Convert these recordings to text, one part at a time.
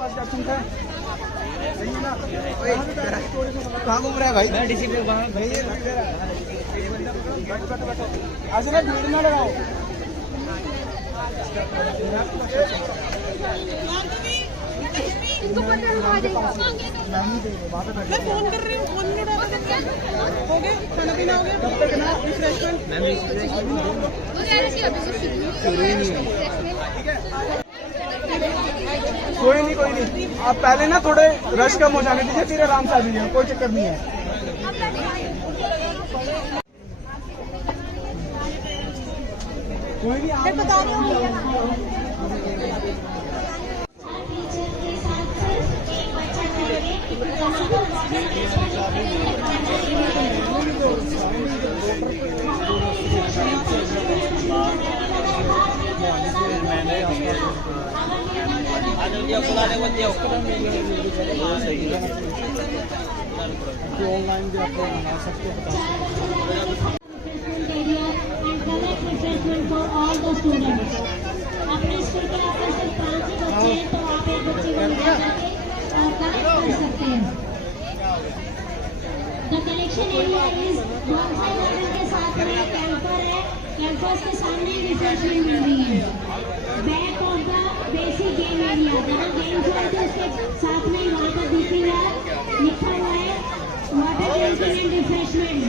पास क्या चिंता है? कहाँ घूम रहा है भाई? ऐसे ना भीड़ ना लगाओ। इनको पता है आ जाएगा। मैं फोन कर रही हूँ, फोन नहीं उठा रहा। हो गया खाना पीना हो गया? कब तक ना रिफ्रेशमेंट? कोई नहीं आप पहले ना थोड़े रश कम हो जाने दीजिए, फिर आराम से आ जाइए, कोई चक्कर नहीं है। कोई नहीं आप बता रहे हो। ऑनलाइन भी आप बना सकते हो, बता the collection area is bonsai garden के साथ में कैंपर है। कैंपस के सामने रिफ्रेशमेंट मिल रही है। Back of the basic game area जहाँ गेम्स होते हैं उसके साथ में वहाँ पर दिखेगा लिखा हुआ है water drinking and refreshment.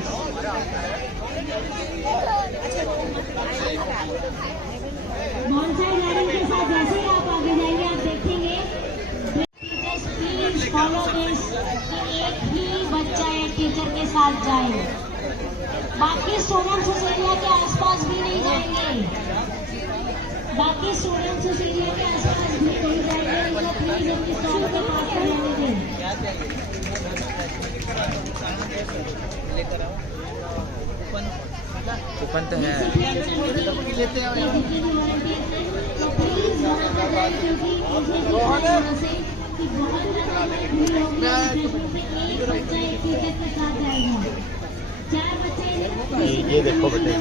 Bonsai garden के साथ जैसे ही आप आगे जाएंगे आप देखेंगे फॉलो दिस कि एक ही बच्चा एक टीचर के साथ जाए, बाकी स्टूडेंट्स उस एरिया के आसपास भी नहीं जाएंगे। बाकी स्टूडेंट्स उस एरिया के आसपास भी नहीं जाएंगे। इनको प्लीज उनकी स्टॉल के पास रहने दें। कूपन तो है। ये देखो बेटे,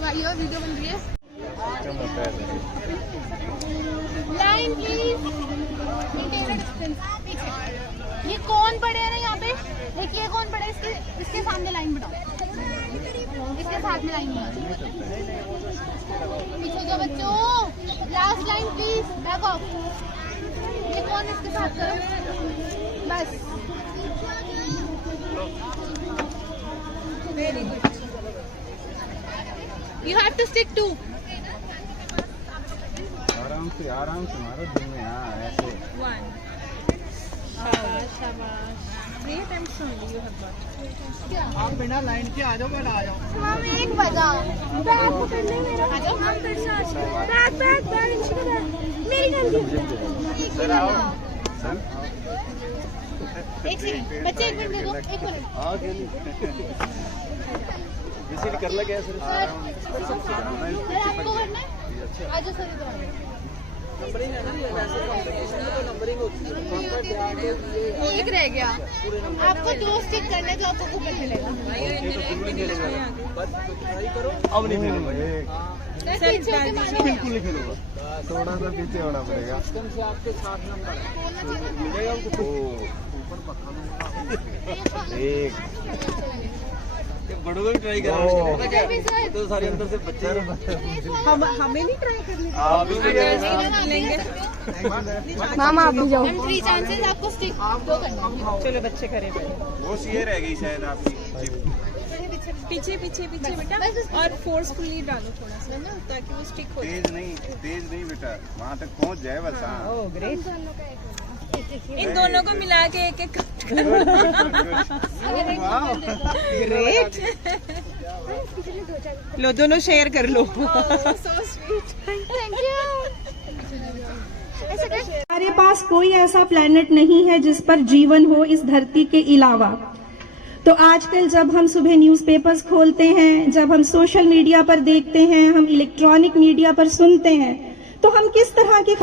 भाइयों वीडियो बन रही है। लाइन प्लीज, ये कौन पड़े है ना यहाँ पे? देखिए कौन पड़े, इसके सामने लाइन बढ़ाओ, इसके साथ में लाइन बढ़ाओ। पीछे जाओ बच्चों, last line please, back of. ये कौन इसके साथ करो बस। Very good. You have to stick to. आराम से मारो दिन में। हाँ ऐसे 1 शाबाश शाबाश। 3 times only you have got. आप बिना लाइन के आ जाओ, बैठ आ जाओ। हम एक बजा बैग पकड़ने मेरा आ जाओ। हम फिर से बैग बैग बैग मेरी गलती। सर आओ सर। एक सेकंड बच्चे, 1 मिनट दे दो, 1 मिनट। विजिट करना क्या है सर? आपको करना है? आ जाओ सर इधर। नंबरिंग है ना, वैसे कंपटीशन में तो नंबरिंग होती है। एक रह गया, आपको 2 स्टिक करने तो आपको कूपन मिलेगा। अब नहीं मिलेगा, बिल्कुल नहीं मिलेगा, थोड़ा सा पीछे होना पड़ेगा। से आपके 60 नंबर मिलेगा आपको ऊपर पक्का। एक बड़ों को भी ट्राई करो, तो सारे अंदर से बच्चे हमें नहीं ट्राई करनी। मामा आप भी जाओ। 3 चांसेस आपको स्टिक 2 करना। चलो बच्चे करें पहले। वो ये रह गई शायद आपकी। पीछे पीछे पीछे बेटा, और फोर्सफुली डालो थोड़ा सा ना, ताकि वो स्टिक हो। तेज नहीं बेटा, वहाँ तक पहुँच जाए बस। हाँ ओह ग्रेट। इन दोनों को मिला के एक एक ग्रेट। लो दोनों शेयर कर लो। हमारे पास कोई ऐसा प्लेनेट नहीं है जिस पर जीवन हो इस धरती के अलावा। तो आजकल जब हम सुबह न्यूज़पेपर्स खोलते हैं, जब हम सोशल मीडिया पर देखते हैं, हम इलेक्ट्रॉनिक मीडिया पर सुनते हैं, तो हम किस तरह की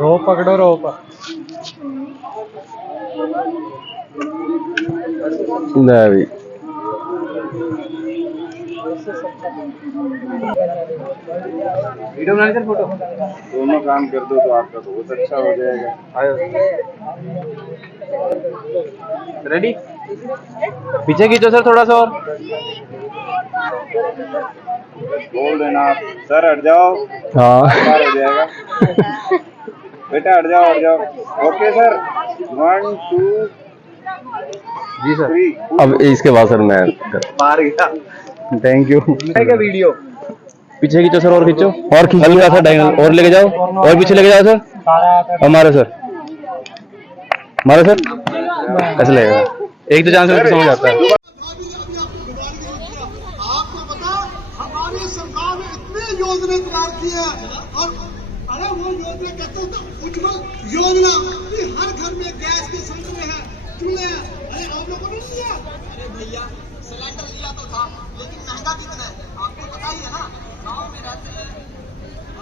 रोप पकड़ो रोप। नहीं वीडियो बनाने का फोटो दोनों काम कर दो तो आपका बहुत अच्छा हो जाएगा। आयो रेडी, पीछे खींचो सर थोड़ा सा और बोल देना आप। सर हट जाओ। हाँ हो जाएगा बेटा, हट जाओ। ओके सर, 1 2 जी सर। अब इसके बाद सर मैं मार गया। Thank you. क्या वीडियो पीछे खींचो सर, और खींचो और हल्का सा डायगोनल और लेके जाओ, और पीछे लेके जाओ सर। हमारे सर ऐसे लगेगा, एक दो चांस में समझ आता है। आपको पता हमारी सरकार ने इतनी योजना तैयार की है, और अरे वो योजना कहते हैं तो उज्ज्वल योजना, हर घर में गैस के सिलेंडर है, चूल्हे हैं। अरे आप लोगों ने लिया? अरे भैया सिलेंडर लिया तो था, लेकिन महंगा कितना है आपको पता ही है ना, गाँव में रहते हैं।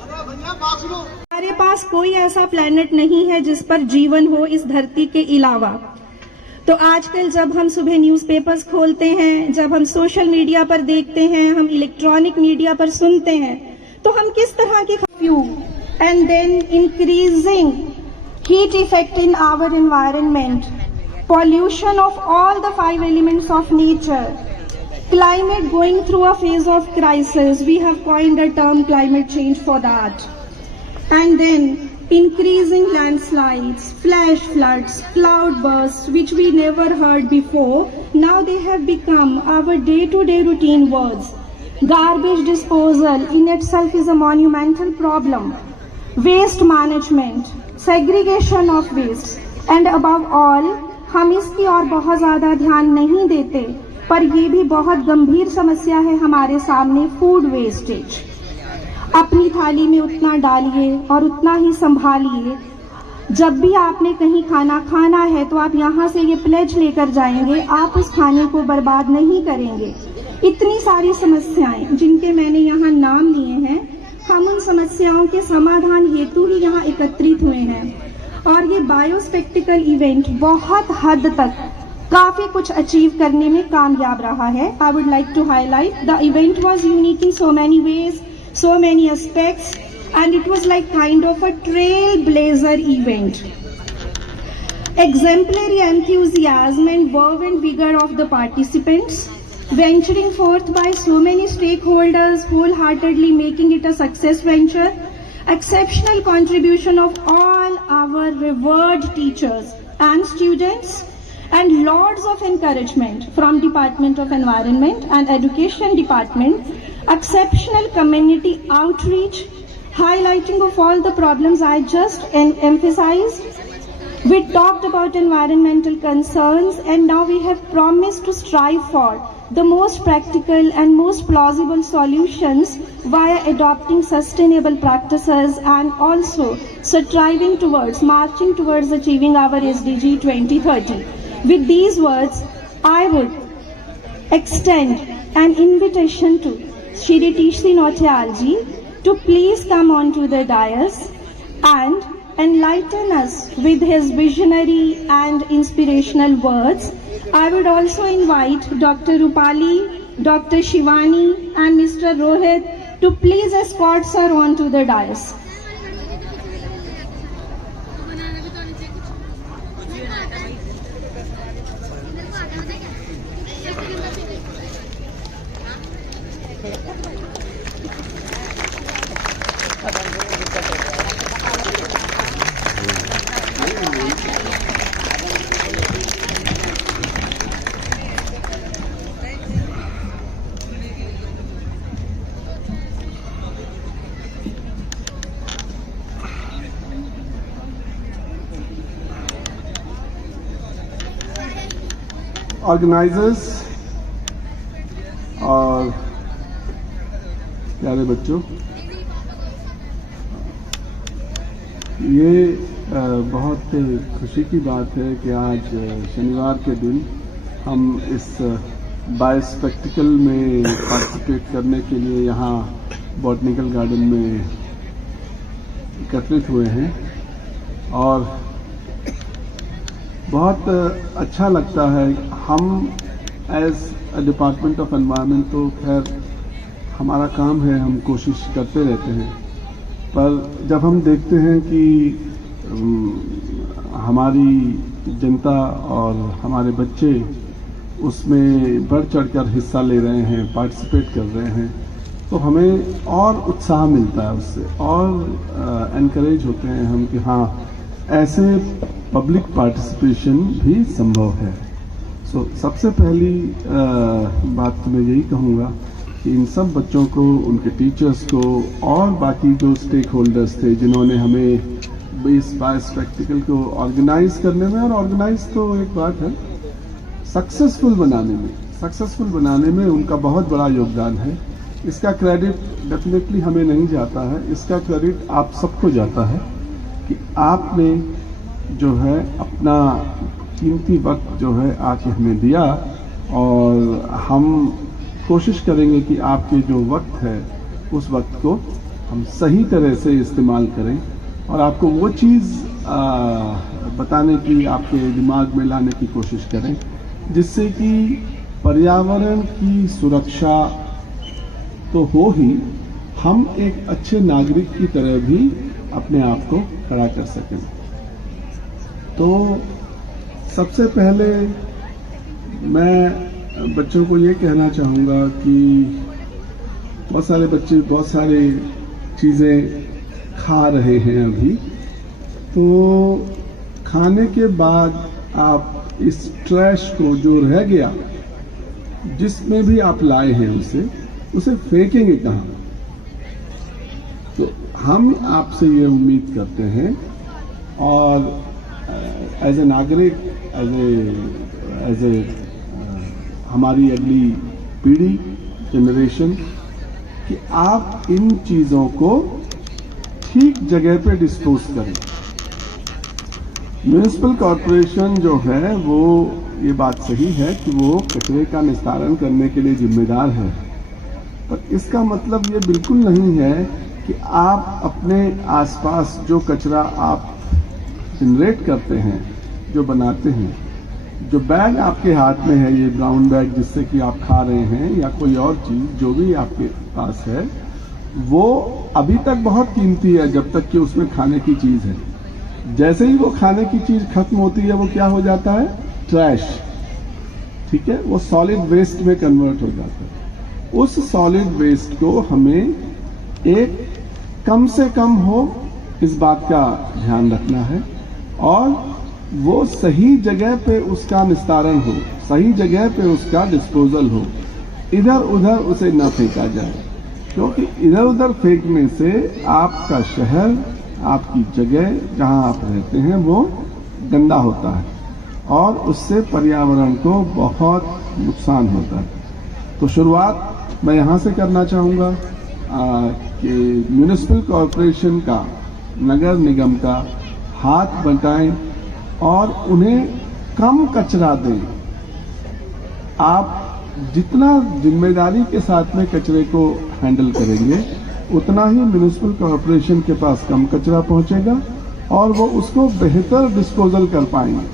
अरे भैया बात सुनो, हमारे पास कोई ऐसा प्लेनेट नहीं है जिस पर जीवन हो इस धरती के अलावा। तो आजकल जब हम सुबह न्यूज़पेपर्स खोलते हैं, जब हम सोशल मीडिया पर देखते हैं, हम इलेक्ट्रॉनिक मीडिया पर सुनते हैं, तो हम किस तरह की fume and then increasing heat effect in our environment, pollution of all the 5 elements of nature, climate going through a phase of crisis. We have coined a term climate change for that. And then increasing landslides, flash floods, cloud bursts, which we never heard before. Now they have become our day-to-day routine words. Garbage disposal in itself is a monumental problem. Waste management, segregation of waste, and above all, हम इसकी और बहुत ज्यादा ध्यान नहीं देते, पर ये भी बहुत गंभीर समस्या है हमारे सामने, फूड वेस्टेज। अपनी थाली में उतना डालिए और उतना ही संभालिए। जब भी आपने कहीं खाना खाना है तो आप यहाँ से ये प्लेज लेकर जाएंगे, आप उस खाने को बर्बाद नहीं करेंगे। इतनी सारी समस्याएं जिनके मैंने यहाँ नाम लिए हैं, हम उन समस्याओं के समाधान हेतु ही यहाँ एकत्रित हुए हैं। और ये बायोस्पेक्टिकल इवेंट बहुत हद तक काफी कुछ अचीव करने में कामयाब रहा है। I would like to highlight the event was unique in so many ways, so many aspects, and it was like kind of a trailblazer event. Exemplary enthusiasm and verve and vigor of the participants, venturing forth by so many stakeholders, wholeheartedly making it a success venture. Exceptional contribution of all our revered teachers and students, and lots of encouragement from Department of Environment and Education Department. Exceptional community outreach, highlighting of all the problems I just emphasized. We talked about environmental concerns, and now we have promised to strive for the most practical and most plausible solutions via adopting sustainable practices, and also striving towards, marching towards achieving our SDG 2030. With these words, I would extend an invitation to Shri T.C. Nautiyal ji to please come on to the dais and enlighten us with his visionary and inspirational words. I would also invite Dr. Rupali, Dr. Shivani and Mr. Rohit to please escort sir on to the dais. organizers, प्यारे बच्चों, ये बहुत खुशी की बात है कि आज शनिवार के दिन हम इस बायोस्पेक्टिकल में पार्टिसिपेट करने के लिए यहाँ बॉटनिकल गार्डन में एकत्रित हुए हैं और बहुत अच्छा लगता है। हम as a department of environment तो खैर हमारा काम है, हम कोशिश करते रहते हैं, पर जब हम देखते हैं कि हमारी जनता और हमारे बच्चे उसमें बढ़ चढ़कर हिस्सा ले रहे हैं, पार्टिसिपेट कर रहे हैं, तो हमें और उत्साह मिलता है, उससे और एनकरेज होते हैं हम कि हाँ, ऐसे पब्लिक पार्टिसिपेशन भी संभव है। सबसे पहली बात तो मैं यही कहूँगा कि इन सब बच्चों को, उनके टीचर्स को और बाकी जो स्टेक होल्डर्स थे जिन्होंने हमें इस बायोस्पेक्टिकल को ऑर्गेनाइज करने में, और ऑर्गेनाइज तो एक बात है, सक्सेसफुल बनाने में उनका बहुत बड़ा योगदान है। इसका क्रेडिट डेफिनेटली हमें नहीं जाता है, इसका क्रेडिट आप सबको जाता है कि आपने जो है अपना कीमती वक्त जो है आके हमें दिया, और हम कोशिश करेंगे कि आपके जो वक्त है उस वक्त को हम सही तरह से इस्तेमाल करें और आपको वो चीज़ बताने की, आपके दिमाग में लाने की कोशिश करें जिससे कि पर्यावरण की सुरक्षा तो हो ही, हम एक अच्छे नागरिक की तरह भी अपने आप को खड़ा कर सकें। तो सबसे पहले मैं बच्चों को ये कहना चाहूँगा कि बहुत सारे बच्चे बहुत सारे चीज़ें खा रहे हैं अभी, तो खाने के बाद आप इस ट्रैश को जो रह गया, जिसमें भी आप लाए हैं उसे फेंकेंगे कहाँ? तो हम आपसे ये उम्मीद करते हैं और एज ए नागरिक, एज ए हमारी अगली पीढ़ी, जनरेशन, कि आप इन चीज़ों को ठीक जगह पे डिस्पोज करें। म्यूनिसिपल कॉरपोरेशन जो है वो, ये बात सही है कि वो कचरे का निस्तारण करने के लिए जिम्मेदार है, पर इसका मतलब ये बिल्कुल नहीं है कि आप अपने आसपास जो कचरा आप जनरेट करते हैं, जो बनाते हैं, जो बैग आपके हाथ में है, ये ब्राउन बैग जिससे कि आप खा रहे हैं, या कोई और चीज़ जो भी आपके पास है, वो अभी तक बहुत कीमती है जब तक कि उसमें खाने की चीज़ है। जैसे ही वो खाने की चीज़ खत्म होती है, वो क्या हो जाता है? ट्रैश, ठीक है, वो सॉलिड वेस्ट में कन्वर्ट हो जाता है। उस सॉलिड वेस्ट को हमें एक कम से कम हो, इस बात का ध्यान रखना है, और वो सही जगह पे उसका निस्तारण हो, सही जगह पे उसका डिस्पोजल हो, इधर उधर उसे न फेंका जाए, क्योंकि इधर उधर फेंकने से आपका शहर, आपकी जगह जहां आप रहते हैं वो गंदा होता है और उससे पर्यावरण को बहुत नुकसान होता है। तो शुरुआत मैं यहाँ से करना चाहूँगा कि म्यूनिसिपल कॉरपोरेशन का, नगर निगम का हाथ बंटाएं और उन्हें कम कचरा दें। आप जितना जिम्मेदारी के साथ में कचरे को हैंडल करेंगे, उतना ही म्यूनिसिपल कॉरपोरेशन के पास कम कचरा पहुंचेगा और वो उसको बेहतर डिस्पोजल कर पाएंगे।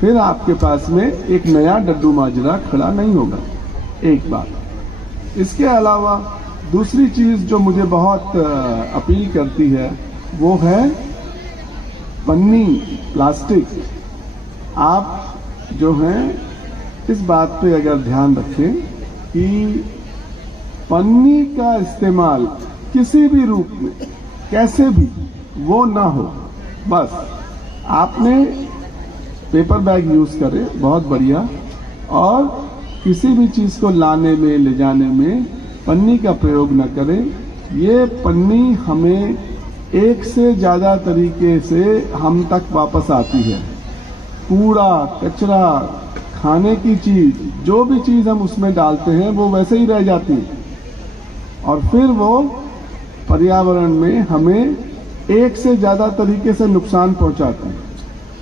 फिर आपके पास में एक नया डड्डू माजरा खड़ा नहीं होगा। एक बात। इसके अलावा दूसरी चीज जो मुझे बहुत अपील करती है वो है पन्नी, प्लास्टिक। आप जो हैं इस बात पे अगर ध्यान रखें कि पन्नी का इस्तेमाल किसी भी रूप में, कैसे भी वो ना हो। बस आपने पेपर बैग यूज करें, बहुत बढ़िया, और किसी भी चीज को लाने में, ले जाने में पन्नी का प्रयोग न करें। ये पन्नी हमें एक से ज्यादा तरीके से हम तक वापस आती है। कूड़ा, कचरा, खाने की चीज, जो भी चीज हम उसमें डालते हैं वो वैसे ही रह जाती है। और फिर वो पर्यावरण में हमें एक से ज़्यादा तरीके से नुकसान पहुंचाते हैं।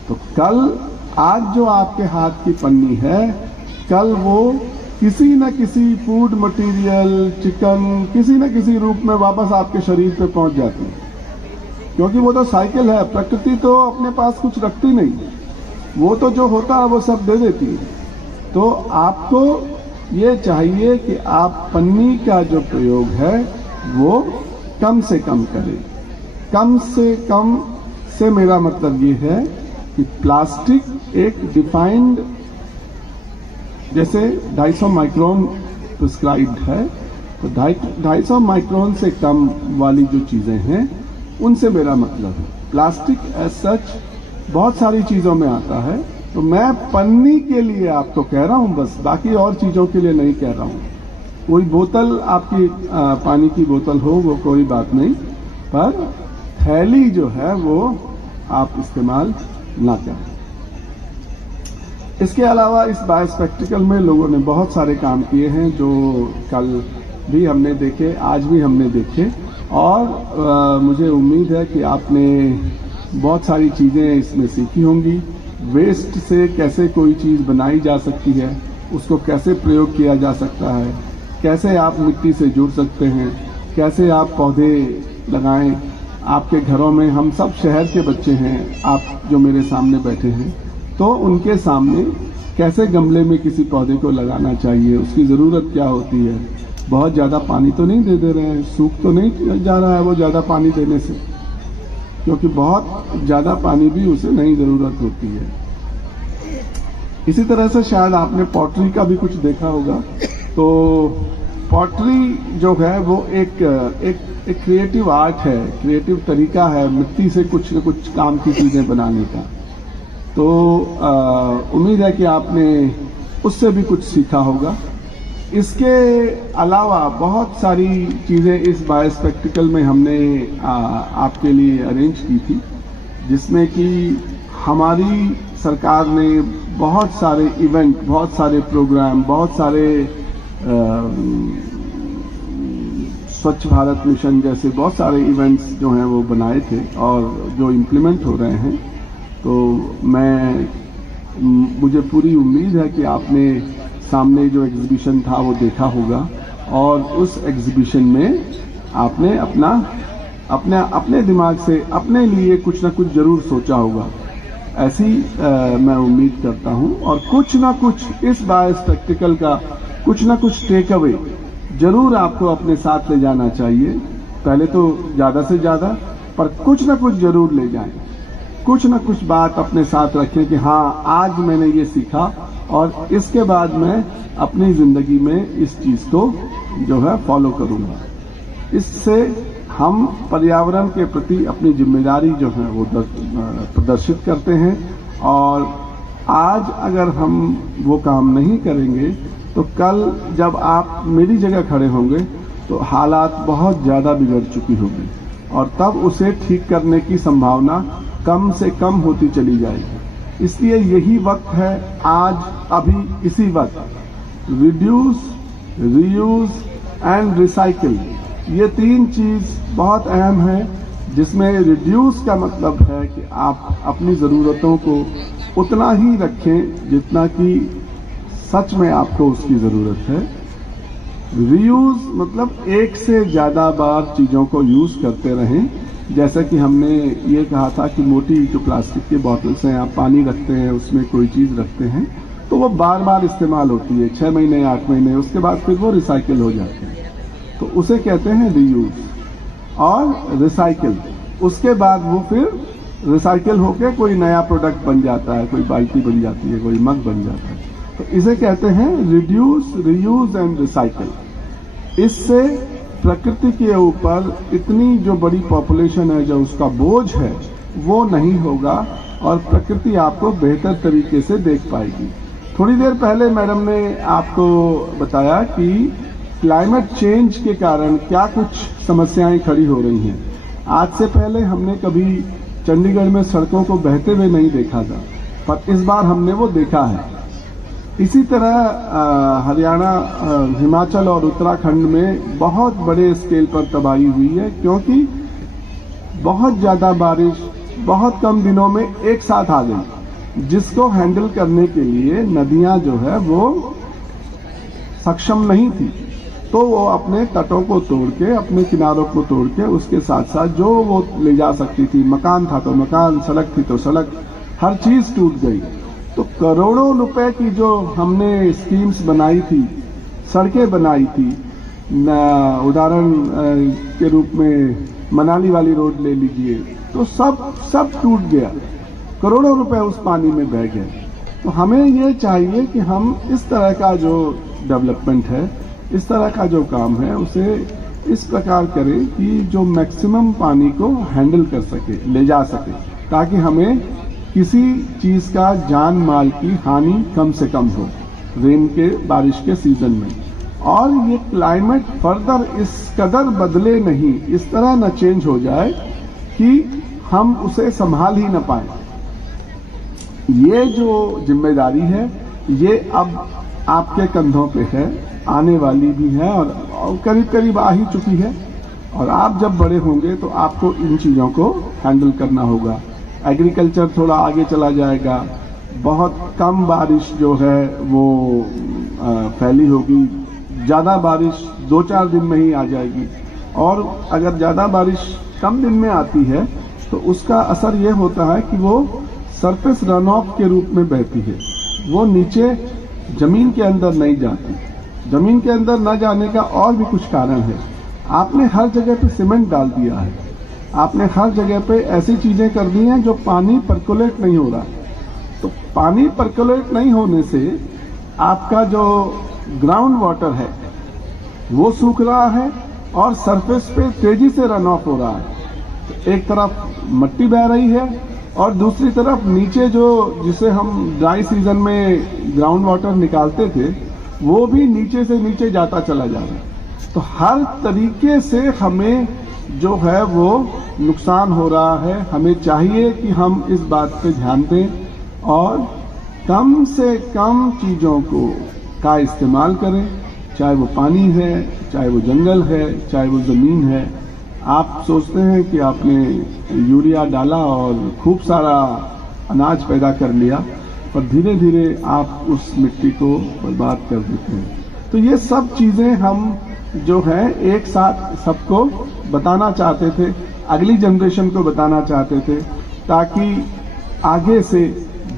तो कल आज जो आपके हाथ की पन्नी है, कल वो किसी न किसी फूड मटेरियल, चिकन, किसी न किसी रूप में वापस आपके शरीर पे पहुंच जाती है, क्योंकि वो तो साइकिल है। प्रकृति तो अपने पास कुछ रखती नहीं, वो तो जो होता है वो सब दे देती है। तो आपको ये चाहिए कि आप पन्नी का जो प्रयोग है वो कम से कम करें। कम से कम से मेरा मतलब ये है कि प्लास्टिक एक डिफाइंड, जैसे 250 माइक्रोन प्रिस्क्राइब्ड है, तो 250 माइक्रोन से कम वाली जो चीजें हैं उनसे मेरा मतलब है। प्लास्टिक एज सच बहुत सारी चीजों में आता है, तो मैं पन्नी के लिए आपको कह रहा हूं बस, बाकी और चीजों के लिए नहीं कह रहा हूं। कोई बोतल आपकी पानी की बोतल हो वो कोई बात नहीं, पर थैली जो है वो आप इस्तेमाल ना करें। इसके अलावा इस बायोस्पेक्टिकल में लोगों ने बहुत सारे काम किए हैं जो कल भी हमने देखे, आज भी हमने देखे, और मुझे उम्मीद है कि आपने बहुत सारी चीज़ें इसमें सीखी होंगी। वेस्ट से कैसे कोई चीज़ बनाई जा सकती है, उसको कैसे प्रयोग किया जा सकता है, कैसे आप मिट्टी से जुड़ सकते हैं, कैसे आप पौधे लगाएं। आपके घरों में हम सब शहर के बच्चे हैं, आप जो मेरे सामने बैठे हैं, तो उनके सामने कैसे गमले में किसी पौधे को लगाना चाहिए, उसकी ज़रूरत क्या होती है। बहुत ज़्यादा पानी तो नहीं दे रहे हैं, सूख तो नहीं जा रहा है वो ज़्यादा पानी देने से, क्योंकि बहुत ज़्यादा पानी भी उसे नहीं ज़रूरत होती है। इसी तरह से शायद आपने पॉटरी का भी कुछ देखा होगा। तो पॉटरी जो है वो एक क्रिएटिव आर्ट है, क्रिएटिव तरीका है मिट्टी से कुछ न कुछ काम की चीज़ें बनाने का। तो उम्मीद है कि आपने उससे भी कुछ सीखा होगा। इसके अलावा बहुत सारी चीज़ें इस बायोस्पेक्टिकल में हमने आपके लिए अरेंज की थी, जिसमें कि हमारी सरकार ने बहुत सारे इवेंट, बहुत सारे प्रोग्राम, बहुत सारे स्वच्छ भारत मिशन जैसे बहुत सारे इवेंट्स जो हैं वो बनाए थे और जो इम्प्लीमेंट हो रहे हैं। तो मुझे पूरी उम्मीद है कि आपने सामने जो एग्जीबिशन था वो देखा होगा, और उस एग्जीबिशन में आपने अपने दिमाग से अपने लिए कुछ ना कुछ जरूर सोचा होगा, ऐसी मैं उम्मीद करता हूं। और कुछ ना कुछ इस बायोस्पेक्टिकल का कुछ ना कुछ टेक अवे जरूर आपको अपने साथ ले जाना चाहिए। पहले तो ज़्यादा से ज़्यादा, पर कुछ ना कुछ जरूर ले जाएं, कुछ ना कुछ बात अपने साथ रखें कि हाँ आज मैंने ये सीखा और इसके बाद मैं अपनी ज़िंदगी में इस चीज़ को जो है फॉलो करूँगा। इससे हम पर्यावरण के प्रति अपनी जिम्मेदारी जो है वो प्रदर्शित करते हैं, और आज अगर हम वो काम नहीं करेंगे तो कल जब आप मेरी जगह खड़े होंगे तो हालात बहुत ज़्यादा बिगड़ चुकी होगी, और तब उसे ठीक करने की संभावना कम से कम होती चली जाएगी। इसलिए यही वक्त है आज, अभी इसी वक्त, रिड्यूस, रीयूज एंड रिसाइकिल, ये तीन चीज़ बहुत अहम है, जिसमें रिड्यूस का मतलब है कि आप अपनी ज़रूरतों को उतना ही रखें जितना कि सच में आपको उसकी ज़रूरत है। रीयूज मतलब एक से ज़्यादा बार चीज़ों को यूज़ करते रहें। जैसा कि हमने ये कहा था कि मोटी जो प्लास्टिक की बॉटल्स हैं, आप पानी रखते हैं, उसमें कोई चीज़ रखते हैं तो वो बार बार इस्तेमाल होती है, 6 महीने 8 महीने, उसके बाद फिर वो रिसाइकिल हो जाती है, तो उसे कहते हैं रीयूज। और रिसाइकिल, उसके बाद वो फिर रिसाइकिल होकर कोई नया प्रोडक्ट बन जाता है, कोई बाल्टी बन जाती है, कोई मग बन जाता है, तो इसे कहते हैं रिड्यूस, रीयूज एंड रिसाइकिल। इससे प्रकृति के ऊपर इतनी जो बड़ी पॉपुलेशन है, जो उसका बोझ है वो नहीं होगा, और प्रकृति आपको बेहतर तरीके से देख पाएगी। थोड़ी देर पहले मैडम ने आपको बताया कि क्लाइमेट चेंज के कारण क्या कुछ समस्याएं खड़ी हो रही हैं। आज से पहले हमने कभी चंडीगढ़ में सड़कों को बहते हुए नहीं देखा था, पर इस बार हमने वो देखा है। इसी तरह हरियाणा, हिमाचल और उत्तराखंड में बहुत बड़े स्केल पर तबाही हुई है, क्योंकि बहुत ज्यादा बारिश बहुत कम दिनों में एक साथ आ गई, जिसको हैंडल करने के लिए नदियां जो है वो सक्षम नहीं थी। तो वो अपने तटों को तोड़ के, अपने किनारों को तोड़ के, उसके साथ साथ जो वो ले जा सकती थी, मकान था तो मकान, सड़क थी तो सड़क, हर चीज टूट गई। तो करोड़ों रुपए की जो हमने स्कीम्स बनाई थी, सड़कें बनाई थी, उदाहरण के रूप में मनाली वाली रोड ले लीजिए, तो सब टूट गया, करोड़ों रुपए उस पानी में बह गए। तो हमें ये चाहिए कि हम इस तरह का जो डेवलपमेंट है, इस तरह का जो काम है, उसे इस प्रकार करें कि जो मैक्सिमम पानी को हैंडल कर सके, ले जा सके, ताकि हमें किसी चीज का जान माल की हानि कम से कम हो रेन के, बारिश के सीजन में। और ये क्लाइमेट फर्दर इस कदर बदले नहीं, इस तरह न चेंज हो जाए कि हम उसे संभाल ही न पाए। ये जो जिम्मेदारी है, ये अब आपके कंधों पे है, आने वाली भी है और करीब करीब आ ही चुकी है। और आप जब बड़े होंगे तो आपको इन चीजों को हैंडल करना होगा। एग्रीकल्चर थोड़ा आगे चला जाएगा, बहुत कम बारिश जो है वो फैली होगी, ज्यादा बारिश 2-4 दिन में ही आ जाएगी। और अगर ज्यादा बारिश कम दिन में आती है तो उसका असर ये होता है कि वो सरफेस रन ऑफ के रूप में बहती है, वो नीचे जमीन के अंदर नहीं जाती। जमीन के अंदर न जाने का और भी कुछ कारण है। आपने हर जगह पे सीमेंट डाल दिया है, आपने हर जगह पे ऐसी चीजें कर दी हैं जो पानी परकोलेट नहीं हो रहा। तो पानी परकोलेट नहीं होने से आपका जो ग्राउंड वाटर है वो सूख रहा है और सरफेस पे तेजी से रन ऑफ हो रहा है। एक तरफ मट्टी बह रही है और दूसरी तरफ नीचे जो, जिसे हम ड्राई सीजन में ग्राउंड वाटर निकालते थे, वो भी नीचे से नीचे जाता चला जा रहा है। तो हर तरीके से हमें जो है वो नुकसान हो रहा है। हमें चाहिए कि हम इस बात पे ध्यान दें और कम से कम चीजों का इस्तेमाल करें, चाहे वो पानी है, चाहे वो जंगल है, चाहे वो जमीन है। आप सोचते हैं कि आपने यूरिया डाला और खूब सारा अनाज पैदा कर लिया, पर धीरे धीरे आप उस मिट्टी को बर्बाद कर देते हैं। तो ये सब चीजें हम जो है एक साथ सबको बताना चाहते थे, अगली जनरेशन को बताना चाहते थे, ताकि आगे से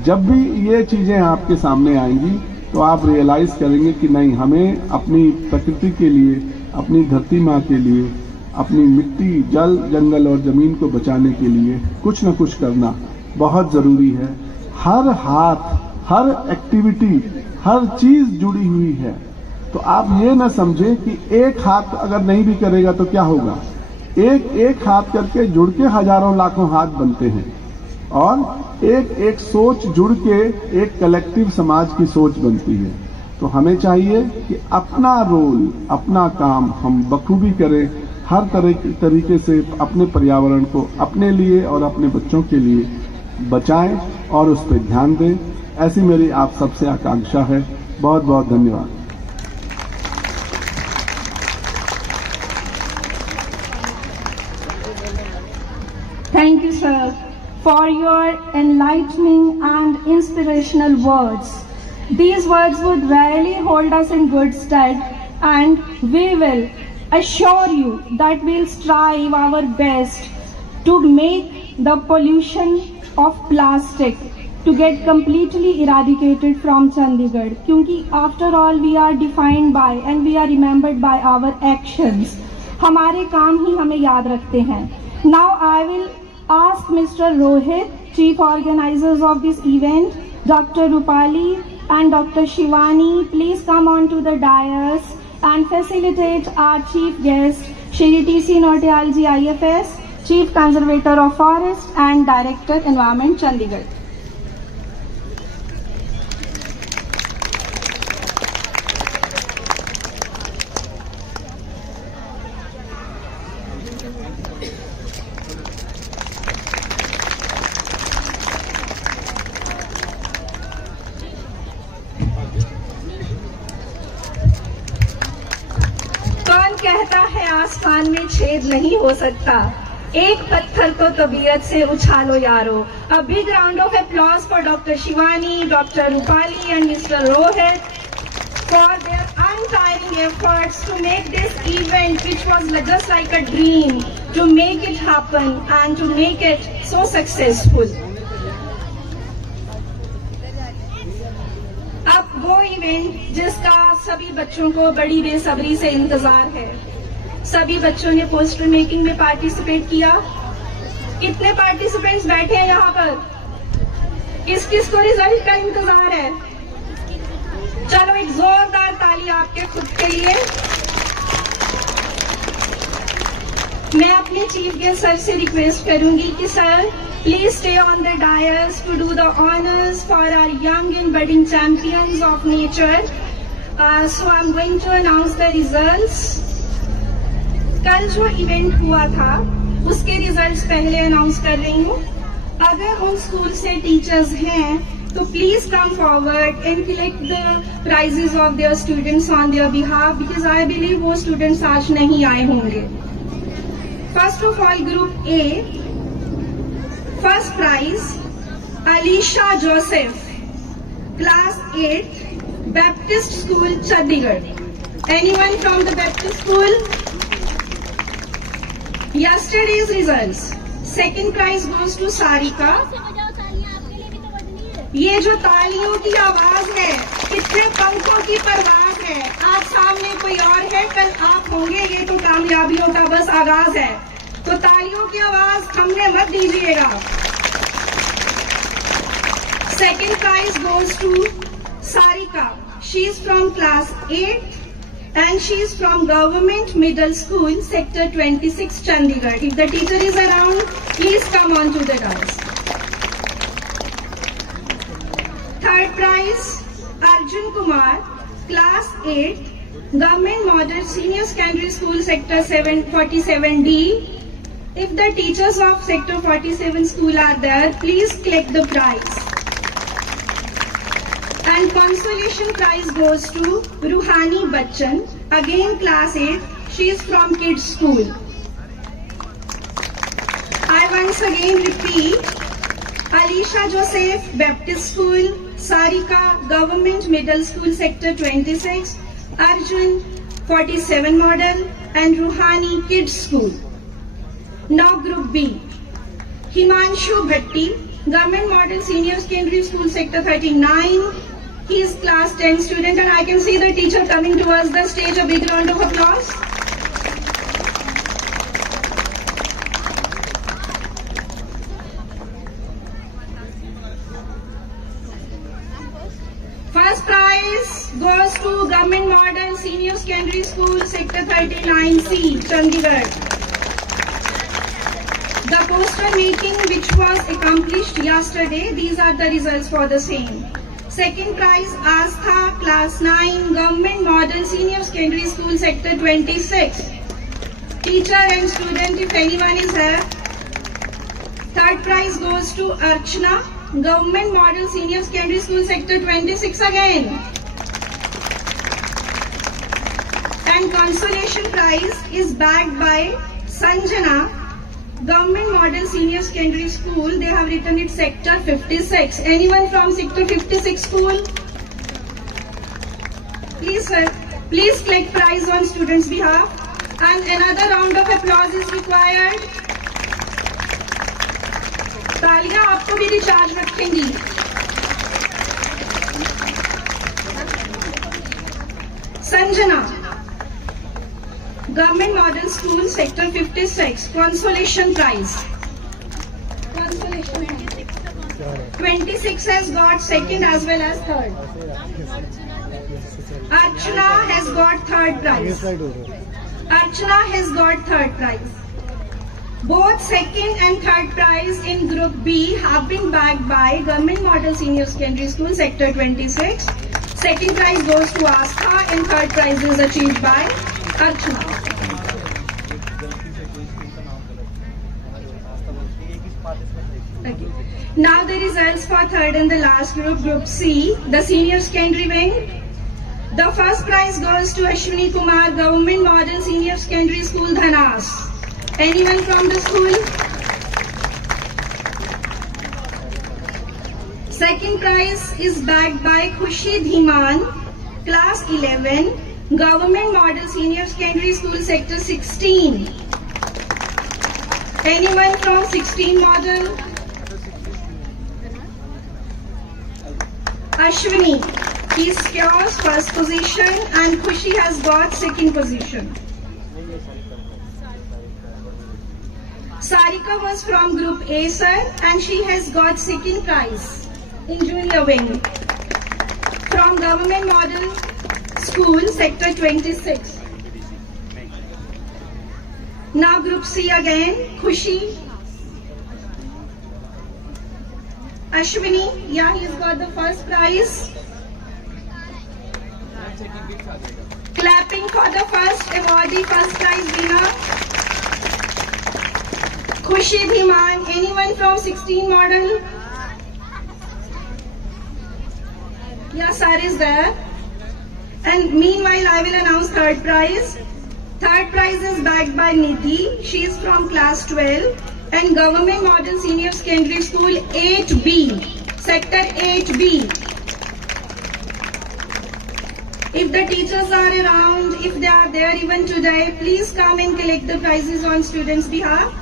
जब भी ये चीजें आपके सामने आएंगी तो आप रियलाइज करेंगे कि नहीं, हमें अपनी प्रकृति के लिए, अपनी धरती माँ के लिए, अपनी मिट्टी, जल, जंगल और जमीन को बचाने के लिए कुछ न कुछ करना बहुत जरूरी है। हर हाथ, हर एक्टिविटी, हर चीज जुड़ी हुई है। तो आप ये न समझें कि एक हाथ अगर नहीं भी करेगा तो क्या होगा। एक हाथ करके जुड़ के हजारों लाखों हाथ बनते हैं और एक सोच जुड़ के एक कलेक्टिव समाज की सोच बनती है। तो हमें चाहिए कि अपना रोल, अपना काम हम बखूबी करें, हर तरीके से अपने पर्यावरण को अपने लिए और अपने बच्चों के लिए बचाएं और उस पर ध्यान दें। ऐसी मेरी आप सबसे आकांक्षा है। बहुत बहुत धन्यवाद। Thank you, sir, for your enlightening and inspirational words. These words would really hold us in good stead, and we will assure you that we'll strive our best to make the pollution of plastic to get completely eradicated from Chandigarh. Kyunki after all we are defined by and we are remembered by our actions. हमारे काम ही हमें याद रखते हैं. Now I will ask Mr. Rohit, Chief Organizers of this event, Dr. Rupali and Dr. Shivani, please come on to the dais and facilitate our chief guest, Shri T.C. Nautiyal ji IFS, Chief Conservator of Forest and Director Environment, Chandigarh. कहता है आसमान में छेद नहीं हो सकता, एक पत्थर को तबीयत से उछालो यारो। A big round of applause for Dr. Shivani, Dr. Rupali and Mr. Rohit for their untiring efforts to make this event, which was just like a dream, to make it happen and to make it so successful. अब वो event जिसका सभी बच्चों को बड़ी बेसब्री से इंतजार है। सभी बच्चों ने पोस्टर मेकिंग में पार्टिसिपेट किया। कितने पार्टिसिपेंट्स बैठे हैं यहाँ पर? किस किस को रिजल्ट का इंतजार है? चलो एक जोरदार ताली आपके खुद के लिए। मैं अपने चीफ गेस्ट सर से रिक्वेस्ट करूंगी कि sir please stay on the dais to do the honours for our young and budding champions of nature. So I am going to announce the results. कल जो इवेंट हुआ था उसके results पहले announce कर रही हूँ। अगर उन स्कूल से टीचर्स हैं तो please come forward and collect the prizes of their students on their behalf, because I believe वो स्टूडेंट्स आज नहीं आए होंगे। First of all group A, first prize Alisha Joseph, class 8, Baptist school Chandigarh. Anyone from the Baptist school? Yesterday's results. Second prize goes to Sarika. ये जो तालियों की आवाज है, कितने पंखों की परवाज है। आज सामने कोई और है, कल आप होंगे। ये तो कामयाबियों का बस आगाज है, तो तालियों की आवाज थमने मत दीजिएगा। Second prize goes to Sarika. She is from class 8. And she is from Government Middle School, Sector 26, Chandigarh. If the teacher is around, please come on to the dais. Third prize, Arjun Kumar, Class 8, Government Model Senior Secondary School, Sector 47D. If the teachers of Sector 47 school are there, please collect the prize. And consolation prize goes to Ruhani Bachchan, again class 8. She is from kids school. I once again repeat, Alisha Joseph, Baptist School, Sarika, Government Middle School, Sector 26, Arjun, 47 model, and Ruhani Kids School. Now Group B, Himanshu Bhatti, Government Model Senior Secondary School, Sector 39. He is class 10 student, and I can see the teacher coming towards the stage. A big round of applause. First prize goes to Government Model Senior Secondary School, Sector 39C, Chandigarh. The poster making which was accomplished yesterday, these are the results for the same. Second prize, Astha, class 9, Government Model Senior Secondary School, Sector 26. Teacher and student, if anyone is there. Third prize goes to Archana, Government Model Senior Secondary School, Sector 26 again. And consolation prize is bagged by Sanjana, Government Model Senior Secondary School. They have written it Sector 56. Anyone from Sector 56 school? Please sir, please collect prize on students' behalf. And another round of applause is required. तालियां आपको भी recharge रखेंगी। Sanjana, Government Model School, Sector 56, consolation prize. Consolation 26 has got second as well as third. Archana has got third prize. Archana has got third prize. Both second and third prize in Group B have been bagged by Government Model Senior Secondary School, Sector 26. Second prize goes to Astha and third prize is achieved by Archana. Okay. Now the results for third and the last group, Group C, the Senior Secondary Wing. The first prize goes to Ashwini Kumar, Government Model Senior Secondary School, Dhanas. Anyone from the school? Second prize is bagged by Khushi Dhiman, Class 11, Government Model Senior Secondary School, Sector 16. Anyone from 16 model? Ashwini, he secures first position and Khushi has got second position. Sarika was from group A, sir, and she has got second prize in junior wing from Government Model School, Sector 26. Now group C again, Khushi. Ashwini, yeah, he's got the first prize. Clapping for the first awardee, first prize winner. Khushi Dhiman, anyone from 16 model? Yeah, sir is there. And meanwhile, I will announce third prize. Third prize is backed by Nidhi. She is from class 12 and Government Model Senior Secondary School 8B, Sector 8B. If the teachers are around, if they are there even today, please come and collect the prizes on students' behalf.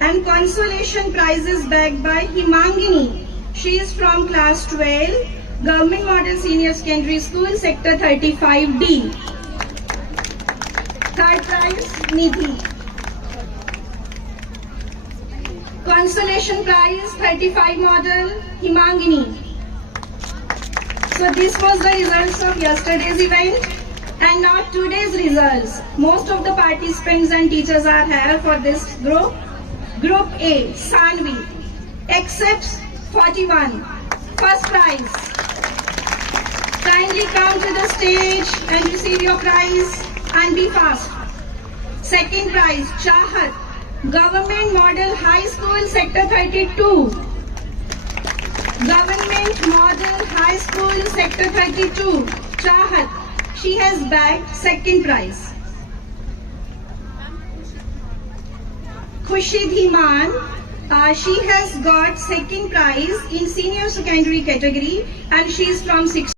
And consolation prize is backed by Himangini. She is from class 12. Government Model Senior Secondary School, Sector 35D. Third prize, Nidhi. Consolation prize, 35 model, Himangini. So this was the results of yesterday's event. And now today's results. Most of the participants and teachers are here for this group. Group A, Sanvi, accepts 41. First prize. Kindly come to the stage and receive your prize and be fast. Second prize, Chahat, Government Model High School, Sector 32. Government Model High School, Sector 32. Chahat, she has bagged second prize. Khushi Dhiman, she has got second prize in senior secondary category and she is from 6.